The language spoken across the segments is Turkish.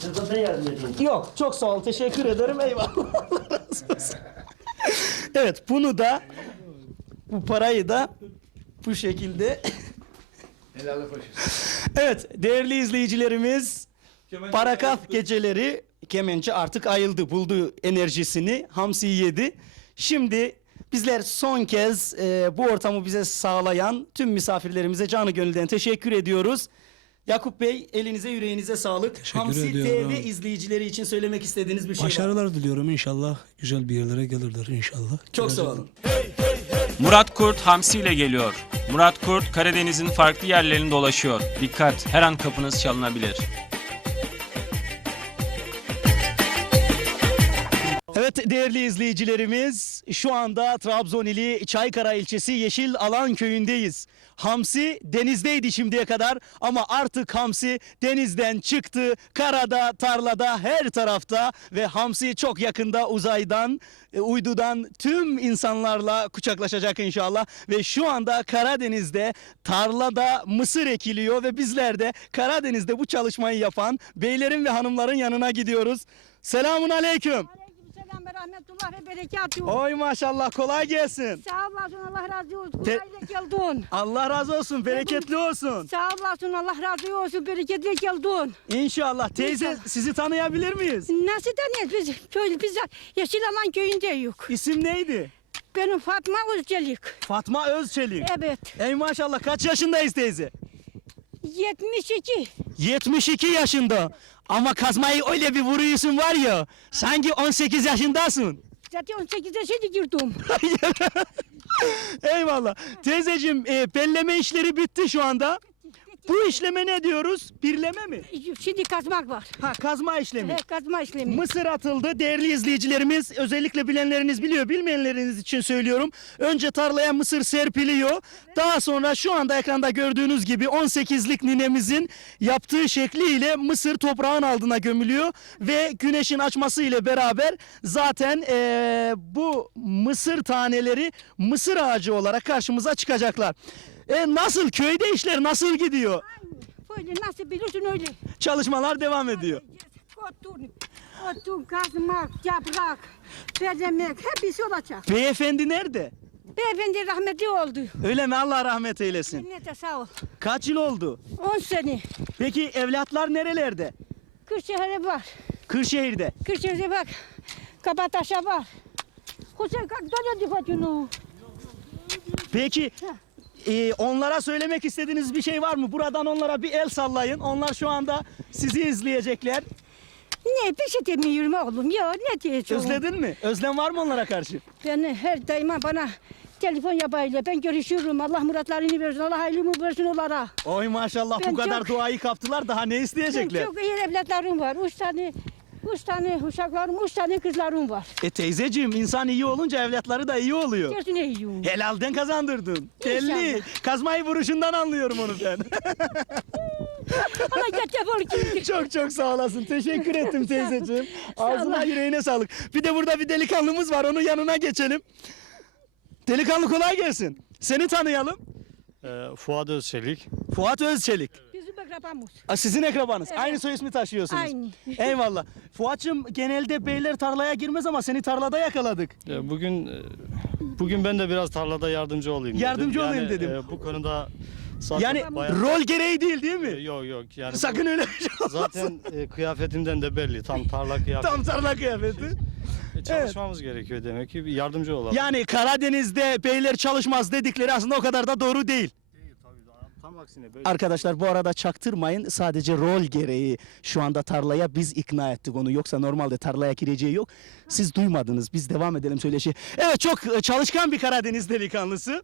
İstiyorsan ben yardım edeyim. Yok çok sağ ol teşekkür ederim eyvallah. Allah razı olsun. evet bunu da bu parayı da bu şekilde Evet değerli izleyicilerimiz Parakaf geceleri Kemençe artık ayıldı buldu enerjisini Hamsi'yi yedi. Şimdi bizler son kez e, bu ortamı bize sağlayan tüm misafirlerimize canı gönülden teşekkür ediyoruz. Yakup Bey elinize yüreğinize sağlık. Teşekkür Hamsi ediyorum. TV izleyicileri için söylemek istediğiniz bir şey var. Başarılar diliyorum inşallah. Güzel bir yerlere gelirler inşallah. Çok sağ olun. Murat Kurt Hamsi ile geliyor. Murat Kurt Karadeniz'in farklı yerlerinde dolaşıyor. Dikkat her an kapınız çalınabilir. Değerli izleyicilerimiz şu anda Trabzon ili Çaykara ilçesi Yeşil Alan köyündeyiz. Hamsi denizdeydi şimdiye kadar ama artık Hamsi denizden çıktı. Karada, tarlada, her tarafta ve Hamsi çok yakında uzaydan, e, uydudan tüm insanlarla kucaklaşacak inşallah. Ve şu anda Karadeniz'de tarlada mısır ekiliyor ve bizler de Karadeniz'de bu çalışmayı yapan beylerin ve hanımların yanına gidiyoruz. Selamun aleyküm. Ve rahmetullah ve berekatuhu. Oy maşallah kolay gelsin. Sağ olasın Allah razı olsun. Te- Kolayla geldin. Allah razı olsun, bereketli olsun. Sağ olasın Allah razı olsun. Bereketle geldin. İnşallah. Teyze İnşallah. sizi tanıyabilir miyiz? Nasıl tanıyoruz biz? Köylü biz Yeşil Alan köyündeyiz. İsim neydi? Benim Fatma Özcelik. Fatma Özçelik. Evet. Ey maşallah kaç yaşındayız teyze? 72. 72 yaşında. Ama kazmayı öyle bir vuruyorsun var ya. Sanki 18 yaşındasın. Zaten 18 yaşına girdim. Eyvallah. Teyzeciğim e, belleme işleri bitti şu anda. Bu işleme ne diyoruz? Birleme mi? Şimdi kazmak var. Ha kazma işlemi. He, kazma işlemi. Mısır atıldı. Değerli izleyicilerimiz, özellikle bilenleriniz biliyor, bilmeyenleriniz için söylüyorum. Önce tarlaya mısır serpiliyor. Daha sonra şu anda ekranda gördüğünüz gibi 18'lik ninemizin yaptığı şekliyle mısır toprağın altına gömülüyor ve güneşin açması ile beraber zaten eee, bu mısır taneleri mısır ağacı olarak karşımıza çıkacaklar. E nasıl köyde işler nasıl gidiyor? Böyle nasıl bilirsin öyle. Çalışmalar devam ediyor. Otun, otun, kazmak, yaprak, bezemek hepsi olacak. Beyefendi nerede? Beyefendi rahmetli oldu. Öyle mi? Allah rahmet eylesin. Cennete sağ ol. Kaç yıl oldu? 10 sene. Peki evlatlar nerelerde? Kırşehir'e var. Kırşehir'de. Kırşehir'e bak. Kabataş'a var. Hüseyin kalk dön hadi bacını. Peki e, onlara söylemek istediğiniz bir şey var mı? Buradan onlara bir el sallayın. Onlar şu anda sizi izleyecekler. Ne bir şey demiyorum oğlum ya ne diyeceğim. Özledin mi? Özlem var mı onlara karşı? Beni her daima bana telefon yapayla ben görüşüyorum. Allah muratlarını versin. Allah hayrımı versin onlara. Oy maşallah Ben bu kadar çok- duayı kaptılar daha ne Ben isteyecekler? çok iyi evlatlarım var. Üç tane, üç tane uşaklarım, üç tane kızlarım var. E teyzeciğim insan iyi olunca evlatları da iyi oluyor. Gerçi ne iyiyim. Helalden kazandırdın. Belli. Kazmayı vuruşundan anlıyorum onu ben. Gel defol git. çok çok sağ olasın. Teşekkür ettim teyzeciğim. Ağzına ol. yüreğine sağlık. Bir de burada bir delikanlımız var. Onun yanına geçelim. Delikanlı kolay gelsin. Seni tanıyalım. Ee, Fuat Özçelik. Fuat Özçelik. Akrabamız. Aa, Sizin akrabanız. Evet. Aynı soy ismi taşıyorsunuz. Aynı. Eyvallah. Fuat'cığım genelde beyler tarlaya girmez ama seni tarlada yakaladık. Ee, Bugün e, bugün ben de biraz tarlada yardımcı olayım dedim. Yardımcı olayım Yani, dedim. e, bu konuda zaten Yani bayağı- rol gereği değil değil E, mi? Yok yok yani bu- Sakın öyle bir şey olmasın. zaten e, kıyafetimden de belli tam tarla kıyafeti. Tam tarla kıyafeti. E, çalışmamız gerekiyor demek ki bir yardımcı olalım. Yani Karadeniz'de beyler çalışmaz dedikleri aslında o kadar da doğru değil. Tam aksine böyle. Arkadaşlar bu arada çaktırmayın sadece rol gereği şu anda tarlaya biz ikna ettik onu yoksa normalde tarlaya gireceği yok. Siz duymadınız biz devam edelim söyleşi. Evet çok e, çalışkan bir Karadeniz delikanlısı.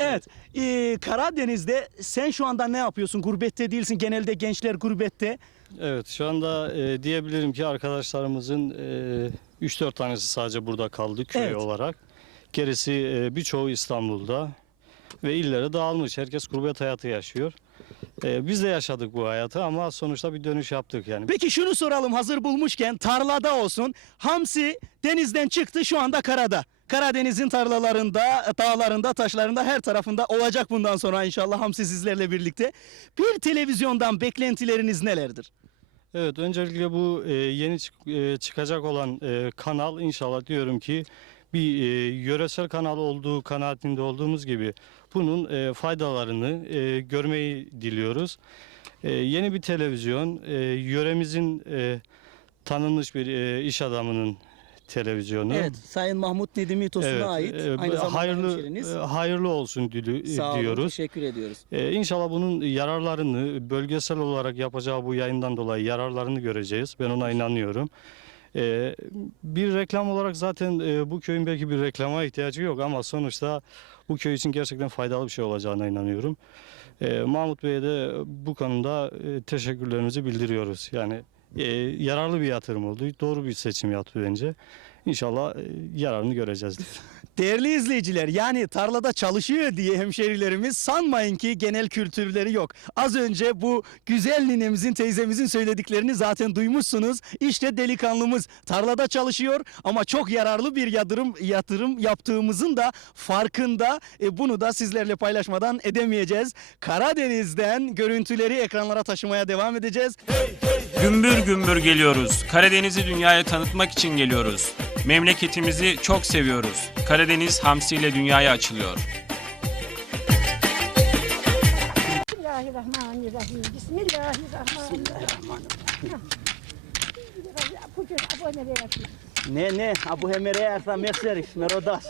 Evet e, Karadeniz'de sen şu anda ne yapıyorsun gurbette değilsin genelde gençler gurbette. Evet şu anda e, diyebilirim ki arkadaşlarımızın e, 3-4 tanesi sadece burada kaldı köy Evet. olarak. Gerisi e, birçoğu İstanbul'da ve illere dağılmış. Herkes gurbet hayatı yaşıyor. E, biz de yaşadık bu hayatı ama sonuçta bir dönüş yaptık yani. Peki şunu soralım hazır bulmuşken tarlada olsun hamsi denizden çıktı şu anda karada. Karadeniz'in tarlalarında, dağlarında, taşlarında her tarafında olacak bundan sonra inşallah hamsi sizlerle birlikte. Bir televizyondan beklentileriniz nelerdir? Evet öncelikle bu e, yeni çık- e, çıkacak olan e, kanal inşallah diyorum ki bir e, yöresel kanal olduğu kanaatinde olduğumuz gibi bunun e, faydalarını e, görmeyi diliyoruz. E, yeni bir televizyon yöremizin tanınmış bir iş adamının televizyonu. Evet, Sayın Mahmut Nedimi Tosun'a Evet, ait. Aynı zamanda hayırlı hemşeriniz. hayırlı olsun dili- Sağ olun, diyoruz. teşekkür ediyoruz. Ee, inşallah bunun yararlarını bölgesel olarak yapacağı bu yayından dolayı yararlarını göreceğiz. Ben ona inanıyorum. Ee, bir reklam olarak zaten e, bu köyün belki bir reklama ihtiyacı yok ama sonuçta bu köy için gerçekten faydalı bir şey olacağına inanıyorum. Ee, Mahmut Bey'e de bu konuda e, teşekkürlerimizi bildiriyoruz. Yani e, yararlı bir yatırım oldu. Doğru bir seçim yaptı bence. İnşallah e, yararını göreceğiz. Değerli izleyiciler yani tarlada çalışıyor diye hemşerilerimiz sanmayın ki genel kültürleri yok. Az önce bu güzel ninemizin teyzemizin söylediklerini zaten duymuşsunuz. İşte delikanlımız tarlada çalışıyor ama çok yararlı bir yatırım yatırım yaptığımızın da farkında. E, bunu da sizlerle paylaşmadan edemeyeceğiz. Karadeniz'den görüntüleri ekranlara taşımaya devam edeceğiz. Gümbür gümbür geliyoruz. Karadeniz'i dünyaya tanıtmak için geliyoruz. Memleketimizi çok seviyoruz. Karadeniz hamsiyle dünyaya açılıyor. Bismillahirrahmanirrahim. Bismillahirrahmanirrahim. Ne ne abu hemere ersa meslerik merodas.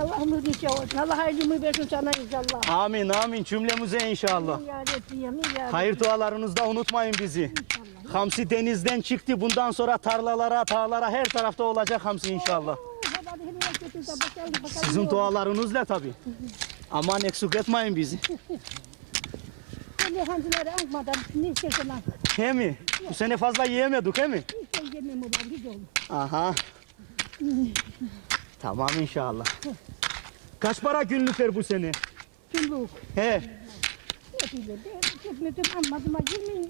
Allah'ım rica olsun. Allah hayrımı versin sana inşallah. Amin amin cümlemize inşallah. Ya Rabbi, ya Rabbi. Hayır dualarınızda unutmayın bizi. Hamsi denizden çıktı. Bundan sonra tarlalara, tarlalara her tarafta olacak hamsi inşallah. Sizin dualarınızla tabii. Aman eksik etmeyin bizi. Hele hangileri almadan ne istersen al. He mi? Bu sene fazla yiyemedik he mi? Hiç yemem. Aha. Tamam inşallah. Kaç para günlükler bu sene? Günlük. He. Gitmedim almadım. 20,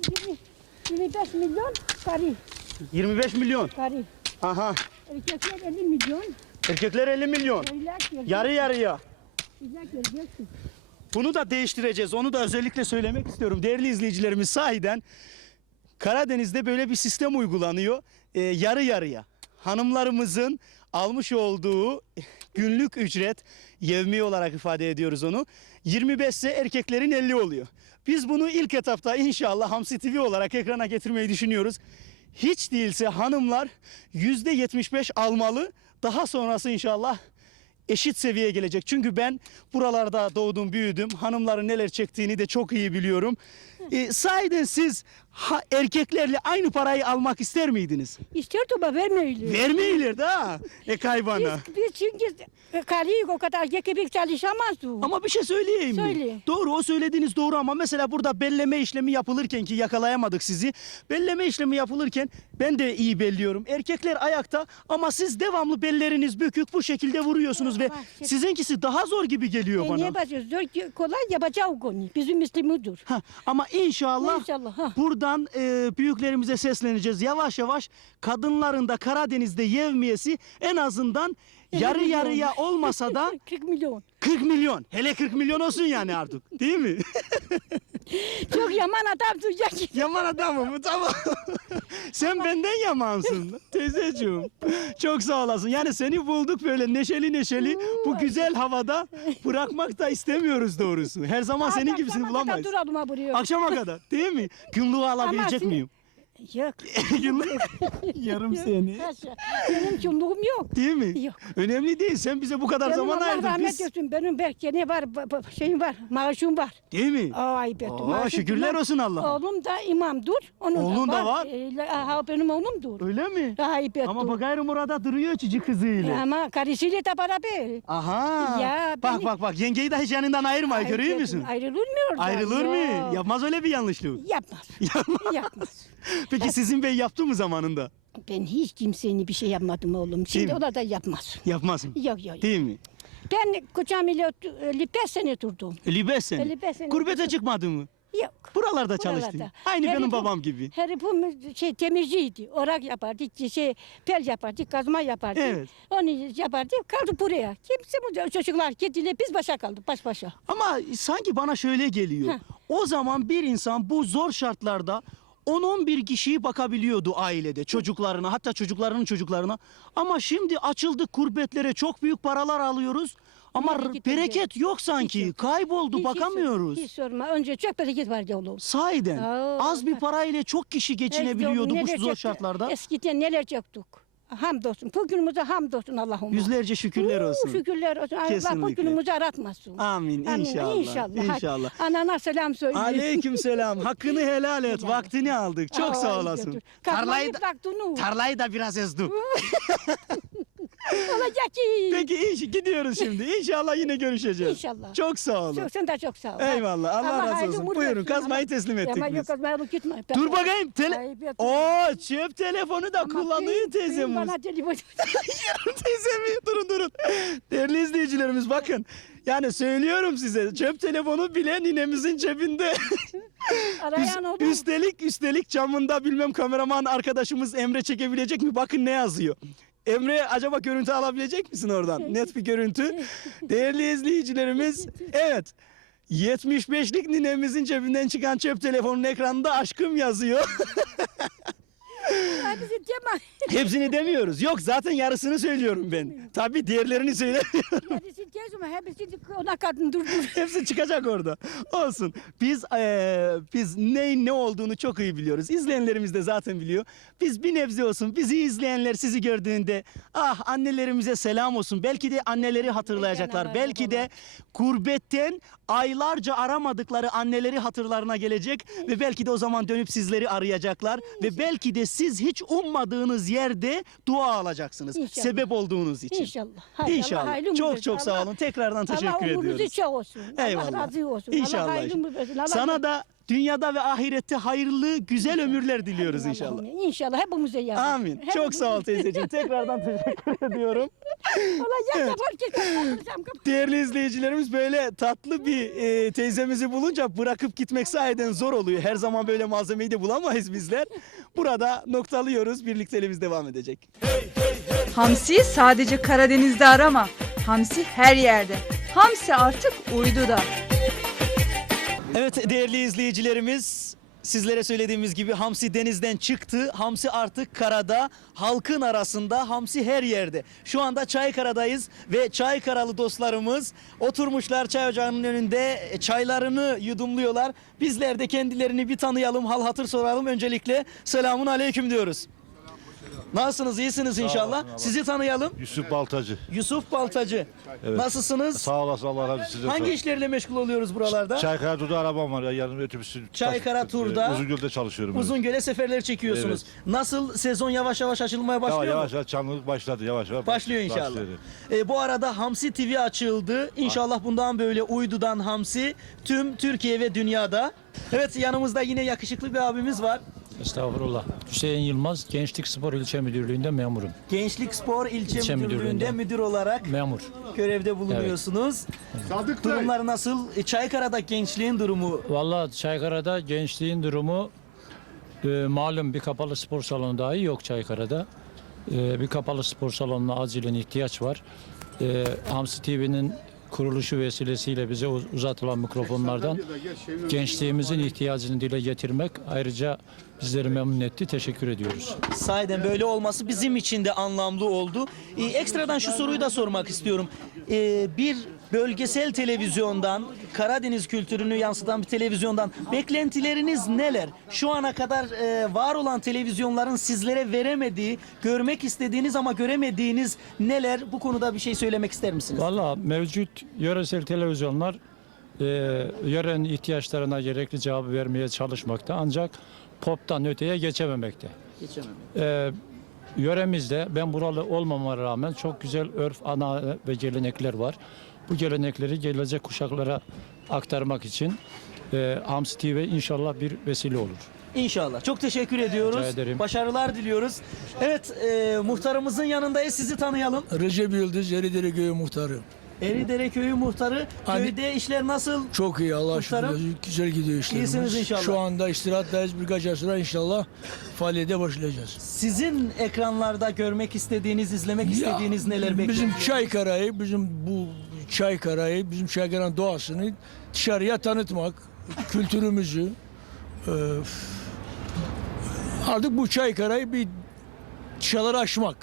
20, 25 milyon karı. 25 milyon. Karı. Aha. Erkekler 50 milyon. Erkekler 50 milyon. Öyle Yarı yarıya. Bunu da değiştireceğiz. Onu da özellikle söylemek istiyorum. Değerli izleyicilerimiz sahiden Karadeniz'de böyle bir sistem uygulanıyor. Ee, yarı yarıya. Hanımlarımızın almış olduğu günlük ücret yevmi olarak ifade ediyoruz onu. 25 ise erkeklerin 50 oluyor. Biz bunu ilk etapta inşallah Hamsi TV olarak ekrana getirmeyi düşünüyoruz. Hiç değilse hanımlar %75 almalı. Daha sonrası inşallah eşit seviyeye gelecek. Çünkü ben buralarda doğdum, büyüdüm. Hanımların neler çektiğini de çok iyi biliyorum. E, sahiden siz ha, erkeklerle aynı parayı almak ister miydiniz? İstiyordu ama vermeyilir. Vermeyilir de ha. E kaybana. Biz, biz çünkü karıyı o kadar gekibik çalışamazdı. Ama bir şey söyleyeyim mi? Söyle. Doğru o söylediğiniz doğru ama mesela burada belleme işlemi yapılırken ki yakalayamadık sizi. Belleme işlemi yapılırken ben de iyi belliyorum. Erkekler ayakta ama siz devamlı belleriniz bükük bu şekilde vuruyorsunuz ve şey- sizinkisi daha zor gibi geliyor E, bana. niye bakıyoruz? Zor, kolay yapacağı konu. Bizim Müslümudur. Ha, ama inşallah İnşallah. Ha. buradan e, büyüklerimize sesleneceğiz. Yavaş yavaş kadınların da Karadeniz'de yevmiyesi en azından yarı milyon. yarıya olmasa da 40 milyon. 40 milyon. Hele 40 milyon olsun yani artık. Değil mi? Çok yaman adam duyacak. Yaman adamım tamam. Sen benden yamansın teyzeciğim. Çok sağ olasın. Yani seni bulduk böyle neşeli neşeli bu güzel havada bırakmak da istemiyoruz doğrusu. Her zaman senin gibisini bulamayız. Duralım ha buraya. Akşama kadar değil mi? Günlüğü alabilecek miyim? Yok. Yarım seni. Yaşa. Benim çumluğum yok. Değil mi? Yok. Önemli değil. Sen bize bu kadar Benim zaman Allah ayırdın. rahmet Biz... etsin. Benim belki ne var, ba- ba- şeyim var, maaşım var. Değil mi? Ay be. Oo, şükürler olsun Allah'a. Oğlum da imamdır. Onun Oğlun da var. E, ha, benim oğlumdur. Öyle mi? Ay be. Ama bak gayrı Murat'a duruyor çocuk kızıyla. Ama karısıyla da beraber. Aha. Ya bak beni- bak bak yengeyi de hiç yanından ayırma Ay görüyor be, musun? Ayrılmıyor da. Ayrılır mı? Yok. Yapmaz öyle bir yanlışlık. Yapmaz. Yapmaz. Peki sizin bey yaptı mı zamanında? Ben hiç kimsenin bir şey yapmadım oğlum. Şimdi mi? ona da yapmaz. Yapmaz mı? Yok yok. Değil mi? Ben kocamıyla 55 sene durdum. 55 sene. 55 sene Gurbete durdum. çıkmadın mı? Yok. Buralarda çalıştın. Aynı benim babam gibi. Herifim şey temirciydi. Orak yapardı, şey pel yapardı, kazma yapardı. Evet. Onu yapardı, kaldı buraya. Kimse bu çocuklar gittiler, biz başa kaldık, baş başa. Ama sanki bana şöyle geliyor. Heh. O zaman bir insan bu zor şartlarda 10-11 kişiyi bakabiliyordu ailede çocuklarına hatta çocuklarının çocuklarına. Ama şimdi açıldık kurbetlere çok büyük paralar alıyoruz. Ama Bereket bereket yok sanki. yok. Kayboldu Hiç- hiç- bakamıyoruz. Hiç sorma. Önce çok bereket vardı oğlum. Sahiden Aa, az bir parayla çok kişi geçinebiliyordu bu Neler zor çekti. şartlarda. Eskiden neler çektik. Hamdolsun. Bugünümüze hamdolsun Allah'ım. Yüzlerce şükürler olsun. Şükürler olsun. Allah Kesinlikle. bugünümüzü aratmasın. Amin Amin, inşallah. inşallah. İnşallah. Anana selam söyle. Aleyküm selam. Hakkını helal et. Vaktini aldık. Çok Aa, sağ ay, olasın. götür. Tarlayı Tarlayı da, bıraktın. tarlayı da biraz ezdik. Olacak ki. Peki iş gidiyoruz şimdi. İnşallah yine görüşeceğiz. İnşallah. Çok sağ olun. Çok, sen de çok sağ ol. Eyvallah. Allah, razı hayırlı olsun. Buyurun kazmayı Allah- teslim ettik Ama yok biz. kazmayı alıp gitme. Ben- Dur bakayım. Tele... Oo çöp telefonu da Ama kullanıyor teyzemiz. Bana telefon. Teyzemi durun durun. Değerli izleyicilerimiz bakın. Yani söylüyorum size çöp telefonu bile ninemizin cebinde. Arayan oldu. Üstelik üstelik camında bilmem kameraman arkadaşımız Emre çekebilecek mi? Bakın ne yazıyor. Emre acaba görüntü alabilecek misin oradan? Net bir görüntü. Değerli izleyicilerimiz evet 75'lik ninemizin cebinden çıkan cep telefonunun ekranında aşkım yazıyor. Bizi Cemal. Hepsini demiyoruz. Yok zaten yarısını söylüyorum ben. Tabii diğerlerini söyle. Hepsi tez ama hepsi ona kadın durdu. Hepsi çıkacak orada. Olsun. Biz eee, biz neyin ne olduğunu çok iyi biliyoruz. İzleyenlerimiz de zaten biliyor. Biz bir nebze olsun. Bizi izleyenler sizi gördüğünde ah annelerimize selam olsun. Belki de anneleri hatırlayacaklar. Belki de kurbetten aylarca aramadıkları anneleri hatırlarına gelecek ve belki de o zaman dönüp sizleri arayacaklar ve belki de siz hiç ummadığınız yerde dua alacaksınız. İnşallah. Sebep olduğunuz için. İnşallah. Hay Allah İnşallah. umur Çok çok sağ Allah- olun. Tekrardan teşekkür Allah ediyoruz. umurunuzu çok olsun. Eyvallah. Allah razı olsun. İnşallah. Allah versin. Allah Sana da dünyada ve ahirette hayırlı, güzel ömürler diliyoruz Amin inşallah. Allah'ım. İnşallah hepimize yardım. Amin. Çok sağ ol teyzeciğim. Tekrardan teşekkür ediyorum. Olacak etmez. Değerli izleyicilerimiz böyle tatlı bir e, teyzemizi bulunca bırakıp gitmek sahiden zor oluyor. Her zaman böyle malzemeyi de bulamayız bizler. Burada noktalıyoruz. Birlikteliğimiz devam edecek. Hamsi sadece Karadeniz'de arama. Hamsi her yerde. Hamsi artık uydu da. Evet değerli izleyicilerimiz sizlere söylediğimiz gibi hamsi denizden çıktı. Hamsi artık karada, halkın arasında, hamsi her yerde. Şu anda Çaykara'dayız ve Çaykaralı dostlarımız oturmuşlar çay ocağının önünde e, çaylarını yudumluyorlar. Bizler de kendilerini bir tanıyalım, hal hatır soralım. Öncelikle selamun aleyküm diyoruz. Nasılsınız? İyisiniz inşallah. Sizi tanıyalım. Yusuf Baltacı. Yusuf Baltacı. Evet. Nasılsınız? Sağ olasın Allah razı olsun. Size Hangi sağ- işlerle meşgul oluyoruz buralarda? Çaykara Tur'da arabam var ya yanım otobüsü. Çaykara Tur'da. Uzungöl'de çalışıyorum. evet. Uzungöl'e seferler çekiyorsunuz. Nasıl sezon yavaş yavaş açılmaya başlıyor Yavaş mu? yavaş yavaş çamlılık başladı yavaş yavaş. Başlıyor inşallah. Başlıyor. E, bu arada Hamsi TV açıldı. İnşallah bundan böyle uydudan Hamsi tüm Türkiye ve dünyada. Evet yanımızda yine yakışıklı bir abimiz var. Estağfurullah. Hüseyin Yılmaz, Gençlik Spor İlçe Müdürlüğü'nde memurum. Gençlik Spor İlçe, İlçe Müdürlüğü'nde Müdürlüğü'nde. müdür olarak Memur. görevde bulunuyorsunuz. Durumlar nasıl? E, Çaykara'da gençliğin durumu Vallahi Çaykara'da gençliğin durumu e, malum bir kapalı spor salonu dahi yok Çaykara'da. E, bir kapalı spor salonuna acilen ihtiyaç var. E, Hamsi TV'nin kuruluşu vesilesiyle bize uz- uzatılan mikrofonlardan gençliğimizin ihtiyacını dile getirmek ayrıca bizleri memnun etti. Teşekkür ediyoruz. Sahiden böyle olması bizim için de anlamlı oldu. Ee, ekstradan şu soruyu da sormak istiyorum. Ee, bir bölgesel televizyondan, Karadeniz kültürünü yansıtan bir televizyondan beklentileriniz neler? Şu ana kadar e, var olan televizyonların sizlere veremediği, görmek istediğiniz ama göremediğiniz neler? Bu konuda bir şey söylemek ister misiniz? Valla mevcut yöresel televizyonlar e, yörenin ihtiyaçlarına gerekli cevabı vermeye çalışmakta ancak poptan öteye geçememekte. Geçemem. E, yöremizde ben buralı olmama rağmen çok güzel örf, ana ve gelenekler var. Bu gelenekleri gelecek kuşaklara aktarmak için e, Hamsi TV inşallah bir vesile olur. İnşallah. Çok teşekkür ediyoruz. Rica ederim. Başarılar diliyoruz. Evet, e, muhtarımızın yanındayız. Sizi tanıyalım. Recep Yıldız Eridere Köyü Muhtarı. Eridere Köyü muhtarı. Hani- Köyde işler nasıl? Çok iyi Allah Muhtarım. şükür. Güzel gidiyor işlerimiz. İyisiniz inşallah. Şu anda istirahattayız. Birkaç ay sonra inşallah faaliyete başlayacağız. Sizin ekranlarda görmek istediğiniz, izlemek istediğiniz neler bekliyor? Bizim Çaykara'yı, bizim bu Çaykara'yı, bizim Çaykara'nın doğasını dışarıya tanıtmak. kültürümüzü e, artık bu Çaykara'yı bir dışarılara aşmak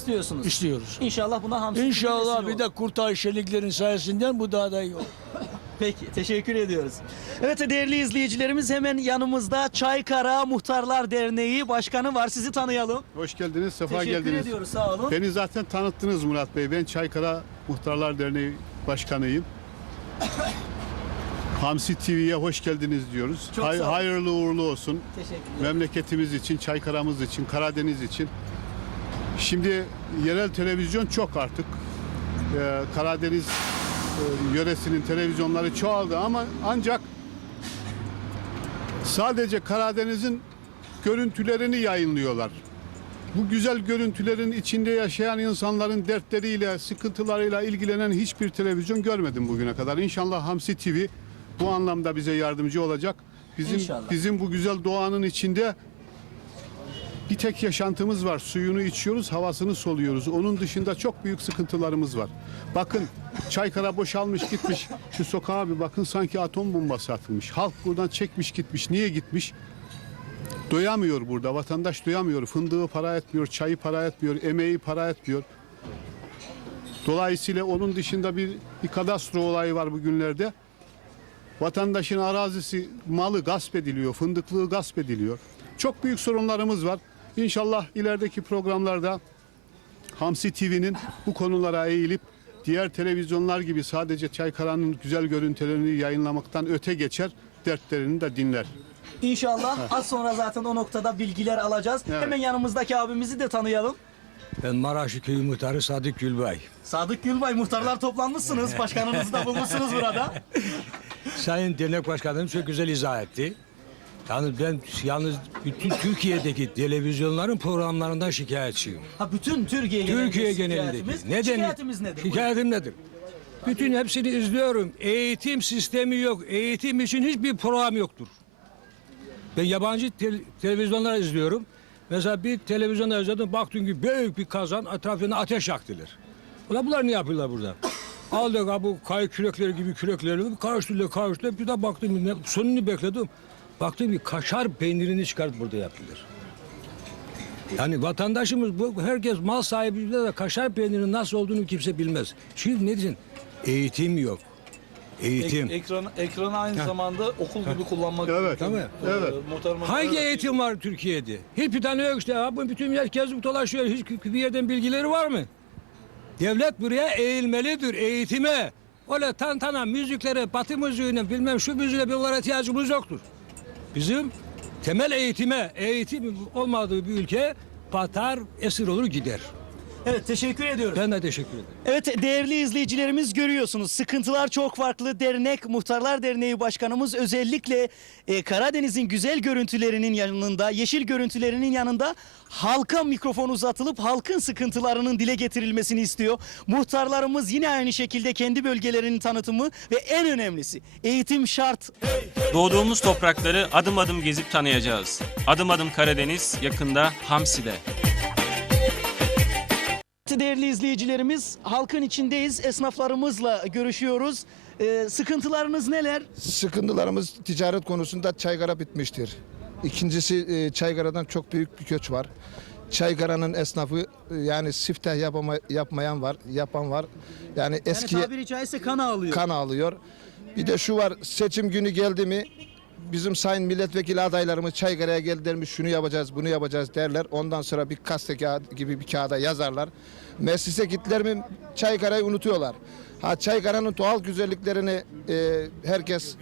İstiyorsunuz. istiyoruz. İnşallah buna hamsi İnşallah bir de kurtarış şenliklerin sayesinden bu daha da iyi olur. Peki teşekkür ediyoruz. Evet değerli izleyicilerimiz hemen yanımızda Çaykara Muhtarlar Derneği Başkanı var. Sizi tanıyalım. Hoş geldiniz, sefa Teşekkür geldiniz. ediyoruz sağ olun. Beni zaten tanıttınız Murat Bey. Ben Çaykara Muhtarlar Derneği Başkanıyım. Hamsi TV'ye hoş geldiniz diyoruz. Çok Hay- sağ olun. hayırlı uğurlu olsun. Teşekkürler. Memleketimiz için, Çaykara'mız için, Karadeniz için. Şimdi yerel televizyon çok artık. Ee, Karadeniz e, yöresinin televizyonları çoğaldı ama ancak sadece Karadeniz'in görüntülerini yayınlıyorlar. Bu güzel görüntülerin içinde yaşayan insanların dertleriyle, sıkıntılarıyla ilgilenen hiçbir televizyon görmedim bugüne kadar. İnşallah Hamsi TV bu anlamda bize yardımcı olacak. Bizim İnşallah. bizim bu güzel doğanın içinde bir tek yaşantımız var. Suyunu içiyoruz, havasını soluyoruz. Onun dışında çok büyük sıkıntılarımız var. Bakın Çaykara boşalmış gitmiş. Şu sokağa bir bakın sanki atom bombası atılmış. Halk buradan çekmiş gitmiş. Niye gitmiş? Doyamıyor burada. Vatandaş doyamıyor. Fındığı para etmiyor, çayı para etmiyor, emeği para etmiyor. Dolayısıyla onun dışında bir, bir kadastro olayı var bugünlerde. Vatandaşın arazisi, malı gasp ediliyor, fındıklığı gasp ediliyor. Çok büyük sorunlarımız var. İnşallah ilerideki programlarda Hamsi TV'nin bu konulara eğilip diğer televizyonlar gibi sadece Çaykara'nın güzel görüntülerini yayınlamaktan öte geçer, dertlerini de dinler. İnşallah az sonra zaten o noktada bilgiler alacağız. Evet. Hemen yanımızdaki abimizi de tanıyalım. Ben Maraşlı Köyü Muhtarı Sadık Gülbay. Sadık Gülbay muhtarlar toplanmışsınız. Başkanınızı da bulmuşsunuz burada. Sayın Dernek Başkanım çok güzel izah etti. Yani ben yalnız bütün Türkiye'deki televizyonların programlarından şikayetçiyim. Ha bütün Türkiye genelinde Türkiye şikayetimiz. genelindeki. Neden? Şikayetimiz nedir? Şikayetim nedir? Bütün hepsini izliyorum. Eğitim sistemi yok. Eğitim için hiçbir program yoktur. Ben yabancı tel- televizyonlar izliyorum. Mesela bir televizyonda izledim baktım ki büyük bir kazan etrafına ateş yaktılar. Ulan bunlar ne yapıyorlar burada? Aldık ha bu kay kürekleri gibi kürekleri karıştırdılar karıştırdılar. Bir de baktım ne, sonunu bekledim. Baktım ki kaşar peynirini çıkartıp burada yaptılar. Yani vatandaşımız bu herkes mal sahibi de kaşar peynirinin nasıl olduğunu kimse bilmez. Çünkü ne diyeceksin? Eğitim yok. Eğitim. Ekran, ekranı aynı zamanda okul gibi kullanmak. Evet, Tabii. evet. Muhtarımın- Hangi eğitim var Türkiye'de? Hiçbir tane yok işte. Ha, bu bütün millet gezip dolaşıyor. Hiç bir yerden bilgileri var mı? Devlet buraya eğilmelidir, eğitime. Öyle tantana, müziklere, batı müziğine bilmem şu müziğe bir onlara ihtiyacımız yoktur. Bizim temel eğitime, eğitim olmadığı bir ülke batar, esir olur gider. Evet teşekkür ediyoruz. Ben de teşekkür ederim. Evet değerli izleyicilerimiz görüyorsunuz sıkıntılar çok farklı. Dernek Muhtarlar Derneği Başkanımız özellikle e, Karadeniz'in güzel görüntülerinin yanında, yeşil görüntülerinin yanında halka mikrofon uzatılıp halkın sıkıntılarının dile getirilmesini istiyor. Muhtarlarımız yine aynı şekilde kendi bölgelerinin tanıtımı ve en önemlisi eğitim şart. Doğduğumuz toprakları adım adım gezip tanıyacağız. Adım adım Karadeniz yakında Hamsi'de. Değerli izleyicilerimiz halkın içindeyiz esnaflarımızla görüşüyoruz. E, sıkıntılarınız neler? Sıkıntılarımız ticaret konusunda çaygara bitmiştir. İkincisi e, çaygara'dan çok büyük bir göç var. Çaygara'nın esnafı e, yani siftah yapama, yapmayan var, yapan var. Yani eski Yani tabiri caizse kan ağlıyor. kan alıyor. Bir de şu var seçim günü geldi mi bizim sayın milletvekili adaylarımız Çaygara'ya geldiler mi şunu yapacağız bunu yapacağız derler. Ondan sonra bir kağıt gibi bir kağıda yazarlar. Meclise gittiler mi Çaygara'yı unutuyorlar. Ha Çaygara'nın doğal güzelliklerini e, herkes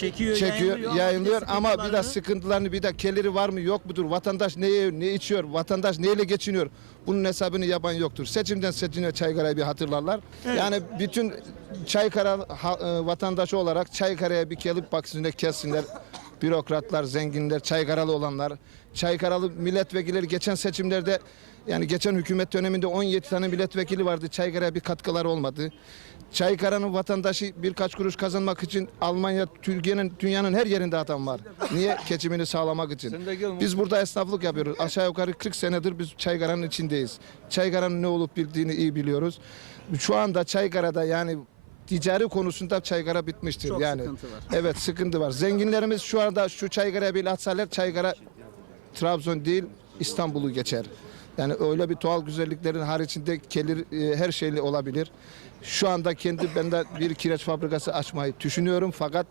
Çekiyor, çekiyor, yayınlıyor, yayınlıyor ama bir de sıkıntılarını- bir de kelleri var mı yok mudur? Vatandaş ne yiyor, ne içiyor? Vatandaş neyle geçiniyor? Bunun hesabını yapan yoktur. Seçimden seçime Çaykara'yı bir hatırlarlar. Yani bütün Çaykara ha- e, vatandaşı olarak Çaykara'ya bir gelip baksınlar, kessinler. Bürokratlar, zenginler, Çaykaralı olanlar. Çaykaralı milletvekilleri geçen seçimlerde yani geçen hükümet döneminde 17 tane milletvekili vardı. Çaykara'ya bir katkıları olmadı. Çaykara'nın vatandaşı birkaç kuruş kazanmak için Almanya, Türkiye'nin, dünyanın her yerinde adam var. Niye? Geçimini sağlamak için. Biz burada esnaflık yapıyoruz. Aşağı yukarı 40 senedir biz Çaykara'nın içindeyiz. Çaykara'nın ne olup bildiğini iyi biliyoruz. Şu anda Çaykara'da yani ticari konusunda Çaykara bitmiştir. Çok yani sıkıntı var. Evet sıkıntı var. Zenginlerimiz şu anda şu Çaykara'ya bir atsalar Çaykara Trabzon değil İstanbul'u geçer. Yani öyle bir doğal güzelliklerin haricinde gelir e, her şeyli olabilir. Şu anda kendi ben de bir kireç fabrikası açmayı düşünüyorum fakat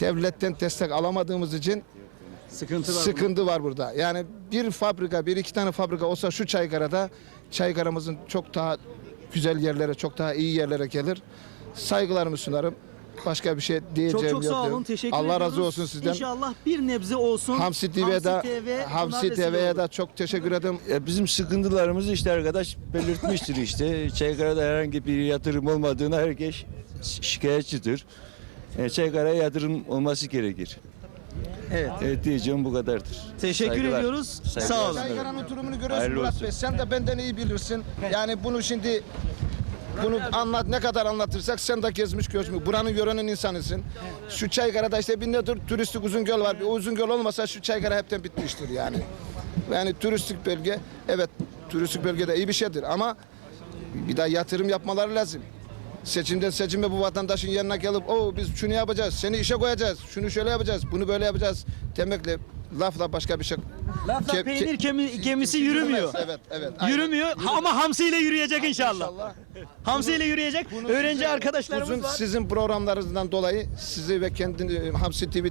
devletten destek alamadığımız için Sıkıntı var. sıkıntı var burada. Yani bir fabrika, bir iki tane fabrika olsa şu Çaykara'da Çaykara'mızın çok daha güzel yerlere, çok daha iyi yerlere gelir. Saygılarımı sunarım. Başka bir şey diyeceğim Çok çok sağ olun. Teşekkür Allah ediyoruz. razı olsun sizden. İnşallah bir nebze olsun. Hamsi TV'ye de Hamsi TV'ye de çok teşekkür ederim. bizim sıkıntılarımızı işte arkadaş belirtmiştir işte. Çaykara'da herhangi bir yatırım olmadığına herkes şikayetçidir. E, Çaykara'ya yatırım olması gerekir. Evet. Evet diyeceğim bu kadardır. Teşekkür Saygılar. ediyoruz. Saygılar. Sağ olun. Çaykara'nın durumunu görüyorsun Hayırlı Murat olsun. Bey. Sen de benden iyi bilirsin. Yani bunu şimdi bunu anlat ne kadar anlatırsak sen de gezmiş gözmüş. Buranın yörenin insanısın. Şu Çaykara'da işte bir nedir turistik uzun göl var. Bir uzun göl olmasa şu Çaykara hepten bitmiştir yani. Yani turistik bölge evet turistik bölgede iyi bir şeydir ama bir daha yatırım yapmaları lazım. Seçimden seçime bu vatandaşın yanına gelip o biz şunu yapacağız, seni işe koyacağız, şunu şöyle yapacağız, bunu böyle yapacağız demekle lafla başka bir şey. Lafla Ke- peynir ke- kemi- gemisi yürümüyor. Evet, evet. aynen. Yürümüyor ama hamsiyle yürüyecek inşallah. İnşallah. Hamsiyle yürüyecek. Öğrenci arkadaşlarımız uzun var. Sizin programlarınızdan dolayı sizi ve kendi Hamsi TV